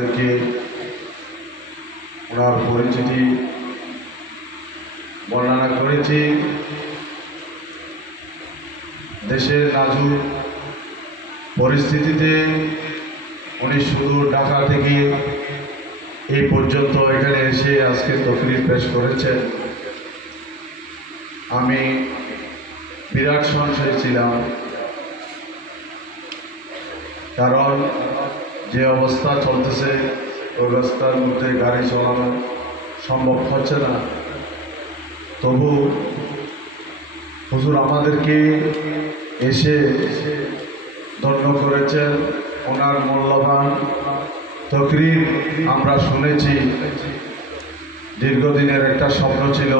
আপনাদেরকে ওনার পরিচিতি বর্ণনা করেছি। দেশের নাজুক পরিস্থিতিতে উনি শুধু ঢাকা থেকে এই পর্যন্ত এখানে এসে আজকে তকরির পেশ করেছেন। আমি বিরাট সংশয় ছিলাম, কারণ যে অবস্থা চলতেছে ওই অবস্থার মধ্যে গাড়ি চালানো সম্ভব হচ্ছে না। তবু হুজুর আমাদেরকে এসে ধন্য করেছেন। ওনার মূল্যবান তকরির আমরা শুনেছি। দীর্ঘদিনের একটা স্বপ্ন ছিল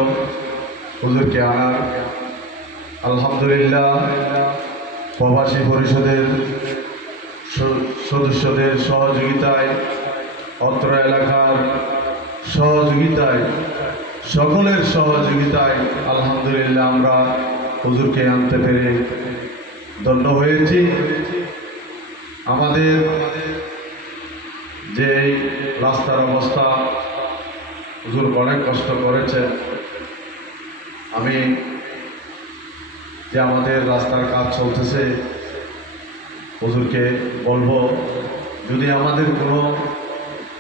হুজুরকে আনার। আলহামদুলিল্লাহ প্রবাসী পরিষদের সদস্যদের সহযোগিতায়, অত্র এলাকার সহযোগিতায়, সকলের সহযোগিতায় আলহামদুলিল্লাহ আমরা হুজুরকে আনতে পেরে ধন্য হয়েছি। আমাদের যে রাস্তার অবস্থা, হুজুর অনেক কষ্ট করেছে। আমি যে আমাদের রাস্তার কাজ চলতেছে, হুজুরকে বলবো যদি আমাদের কোনো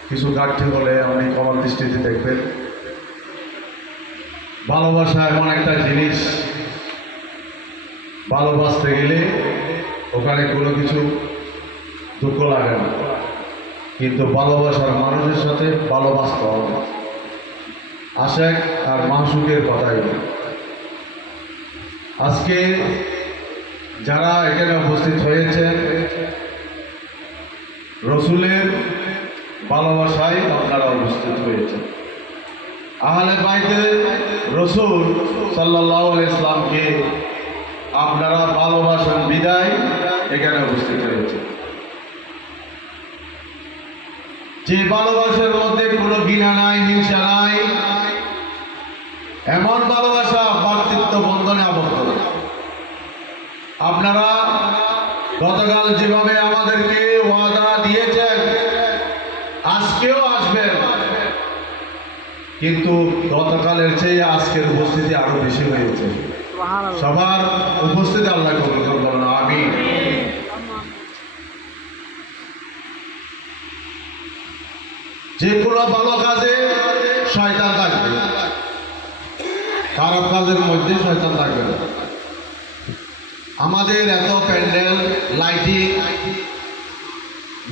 কিছু ঘাটতি হলে আপনি ক্ষমার দৃষ্টিতে দেখবেন। ভালোবাসা এমন একটা জিনিস, ভালোবাসতে গেলে ওখানে কোনো কিছু দুঃখ লাগে না, কিন্তু ভালোবাসার মানুষের সাথে ভালোবাসতে হবে। আশেক আর মাসুকের কথাই। আজকে যারা এখানে উপস্থিত হয়েছেন, রসুলের ভালোবাসায় আপনারা উপস্থিত হয়েছেন। আহলে বাইতে রসুল সাল্লাল্লাহু আলাইহি ইসলামকে আপনারা ভালোবাসেন বিদায় এখানে উপস্থিত হয়েছেন। যে ভালোবাসার মধ্যে কোনো ঘৃণা নাই, হিংসা নাই, এমন ভালোবাসা ভ্রাতৃত্ব বন্ধনে আবদ্ধ। আপনারা গতকাল যেভাবে আমাদেরকে ওয়াদা দিয়েছেন আজকেও আসবেন, কিন্তু গতকালের চেয়ে আজকের উপস্থিতি আরো বেশি হয়েছে। সবার উপস্থিতি আল্লাহ কবুল করুন, আমিন। যে কোনো ভালো কাজে শয়তান থাকবে, খারাপ কাজের মধ্যে শয়তান থাকবে না। আমাদের এত প্যান্ডেল লাইটিং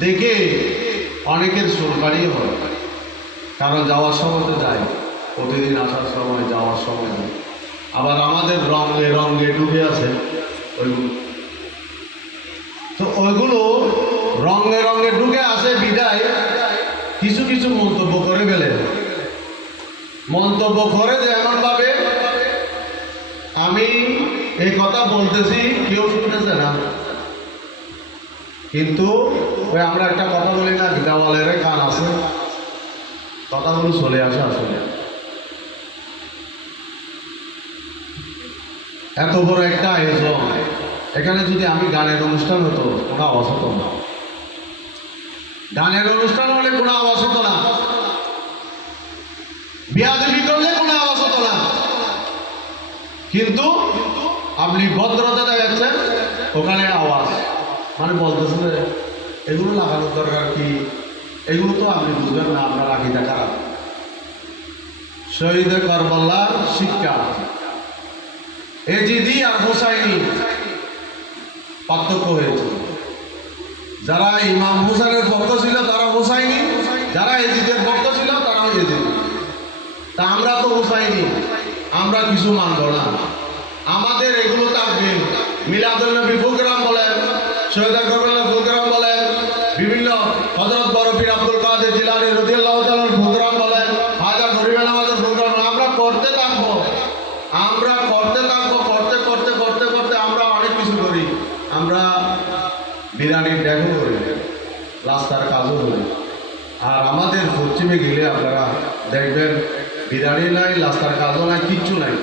দেখে অনেকের সুরকারি হয়, কারণ যাওয়ার সময় তো যায়, প্রতিদিন আসার সময় যাওয়ার সময় যায়। আবার আমাদের রঙে রঙে ডুবে আছে ওইগুলো, তো ওইগুলো রঙে রঙে ডুবে আসে বিদায় কিছু কিছু মন্তব্য করে ফেলে। মন্তব্য করে যে এমনভাবে আমি এই কথা বলতেছি কেউ শুনতেছে না, কিন্তু ওই আমরা একটা কথা বলি না, দেওয়ালের কান আছে, কথাগুলো চলে আসে। আসলে এত বড় একটা আয়োজন, এখানে যদি আমি গানের অনুষ্ঠান হতো কোনো আওয়াজ হতো না, গানের অনুষ্ঠান হলে কোনো আওয়াজ হতো না, বিয়াদবি করলে কোনো আওয়াজ হতো না, কিন্তু আপনি ভদ্রতা দেখাচ্ছেন ওখানে আওয়াজ। মানে বলতেছেন এগুলো লাগানোর দরকার কি, এগুলো তো আপনি বুঝবেন না, আপনার আকিদা খারাপ। শহীদে কারবালার শিক্ষা, এজিদি আর হোসাইনি পার্থক্য হয়েছে। যারা ইমাম হুসাইনের পক্ষ ছিল তারা হোসাইনি, যারা এজিদের পক্ষ ছিল তারাও এজিদি। তা আমরা তো হোসাইনি, আমরা কিছু মানব না। আমাদের এগুলো থাকবে, মিলাদুন নবী প্রোগ্রাম বলেন, শহীদে কারবালার প্রোগ্রাম বলেন, বিভিন্ন হযরত বরফির আব্দুল কাদের জিলানী রাদিয়াল্লাহু তাআলার প্রোগ্রাম বলেন, হাজা গরিবের নামাজের প্রোগ্রাম আমরা করতে থাকবো। আমরা করতে থাকবো, করতে করতে করতে করতে আমরা অনেক কিছু করি। আমরা বিরিয়ানির ড্যাগও করি, রাস্তার কাজও করি। আর আমাদের পশ্চিমে গেলে আপনারা দেখবেন বিরিয়ানি নাই, রাস্তার কাজও নাই, কিচ্ছু নাই,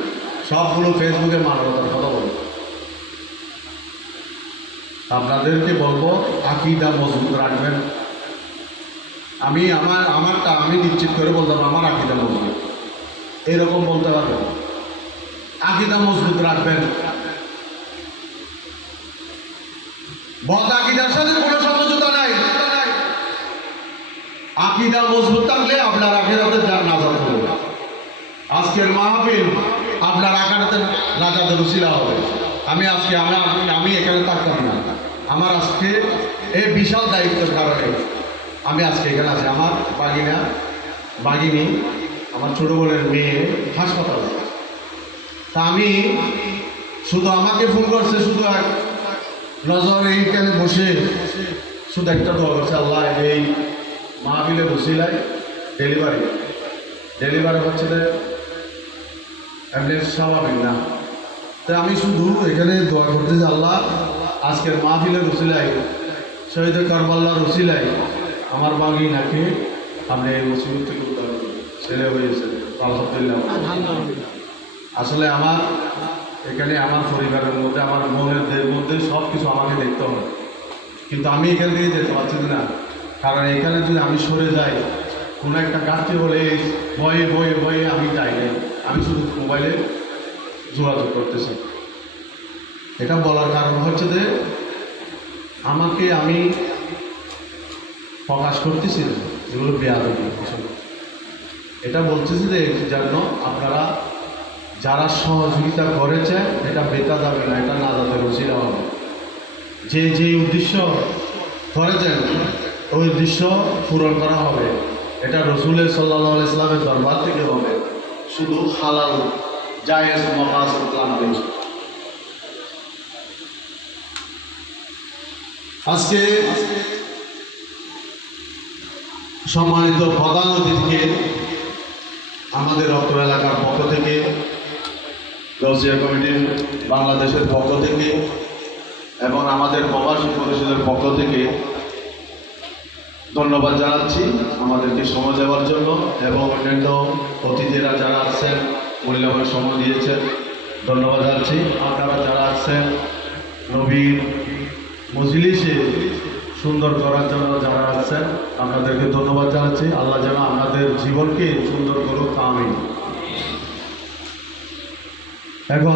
সবগুলো ফেসবুকে মানবতার কথা বলে। আপনাদেরকে বলবো আকীদা মজবুত রাখবেন, আমি আমারটা আমি নিশ্চিত করে বলতাম আমার আকীদা মজবুত, এরকম বলতে পারবেন। আকীদা মজবুত রাখবেন, বদ আকীদার সাথে কোনো সমঝোতা নাই। আকীদা মজবুত থাকলে আপনার আখিরাতে নাজাত হবে। আজকের মাহফিল আপনার আখিরাতে নাজাতের উসিলা হবে। আমি এখানে থাকতাম না, আমার আজকে এই বিশাল দায়িত্বের কারণে আমি আজকে এখানে আছি। আমার বাগিনী আমার ছোট বোনের মেয়ে হাসপাতালে, তা আমি শুধু আমাকে ফোন করছে, শুধু এক নজর এইখানে বসে শুধু একটা দোয়া করছে, আল্লাহ এই মাহফিলে বসিলাই ডেলিভারি হচ্ছে এমনি স্বাভাবিক না। তাই আমি শুধু এখানে দোয়া করতেছি, আল্লাহ আজকের মাহফিলের উসিলাই শহীদ কারবাল্লার উসিলাই আমার বাগিনাকে আপনি এই মুসিবত থেকে উদ্ধার করুন। ছেলে হয়েছে আলহামদুলিল্লাহ। আসলে আমার এখানে আমার পরিবারের মধ্যে আমার বোনদের মধ্যে সব কিছু আমাকে দেখতে হবে, কিন্তু আমি এখান থেকে যেতে পারছি না। কারণ এখানে যদি আমি সরে যাই, কোনো একটা কাজটি হলে বয়ে আমি যাই নাই, আমি শুধু মোবাইলে যোগাযোগ করতেছি। এটা বলার কারণ হচ্ছে যে আমি প্রকাশ করতেছি যেগুলো বেয়াদবি, এটা বলতেছি যে যেন আপনারা যারা সহযোগিতা করেছে এটা বেতা যাবে না, এটা নাজাতের উসিলা হবে। যে উদ্দেশ্য করেছেন ওই উদ্দেশ্য পূরণ করা হবে। এটা রসুলের সাল্লাল্লাহু আলাইহি ইসলামের দরবার থেকে হবে, শুধু হালাল জায়েজ মাকাসিদ লাগবে। আজকে সম্মানিত প্রধান অতিথিকে আমাদের অত্র এলাকার পক্ষ থেকে, গাউসিয়া কমিটির বাংলাদেশের পক্ষ থেকে এবং আমাদের প্রবাসী পরিষদের পক্ষ থেকে ধন্যবাদ জানাচ্ছি আমাদেরকে সময় দেওয়ার জন্য, এবং অন্যান্য অতিথিরা যারা আছেন মূল্যবান সময় দিয়েছেন ধন্যবাদ জানাচ্ছি। আপনারা যারা আছেন নবীর মজলিসে সুন্দর করার জন্য যারা আছেন আপনাদেরকে ধন্যবাদ জানাচ্ছি। আল্লাহ যেন আমাদের জীবনকে সুন্দর করুক, আমিন। এখন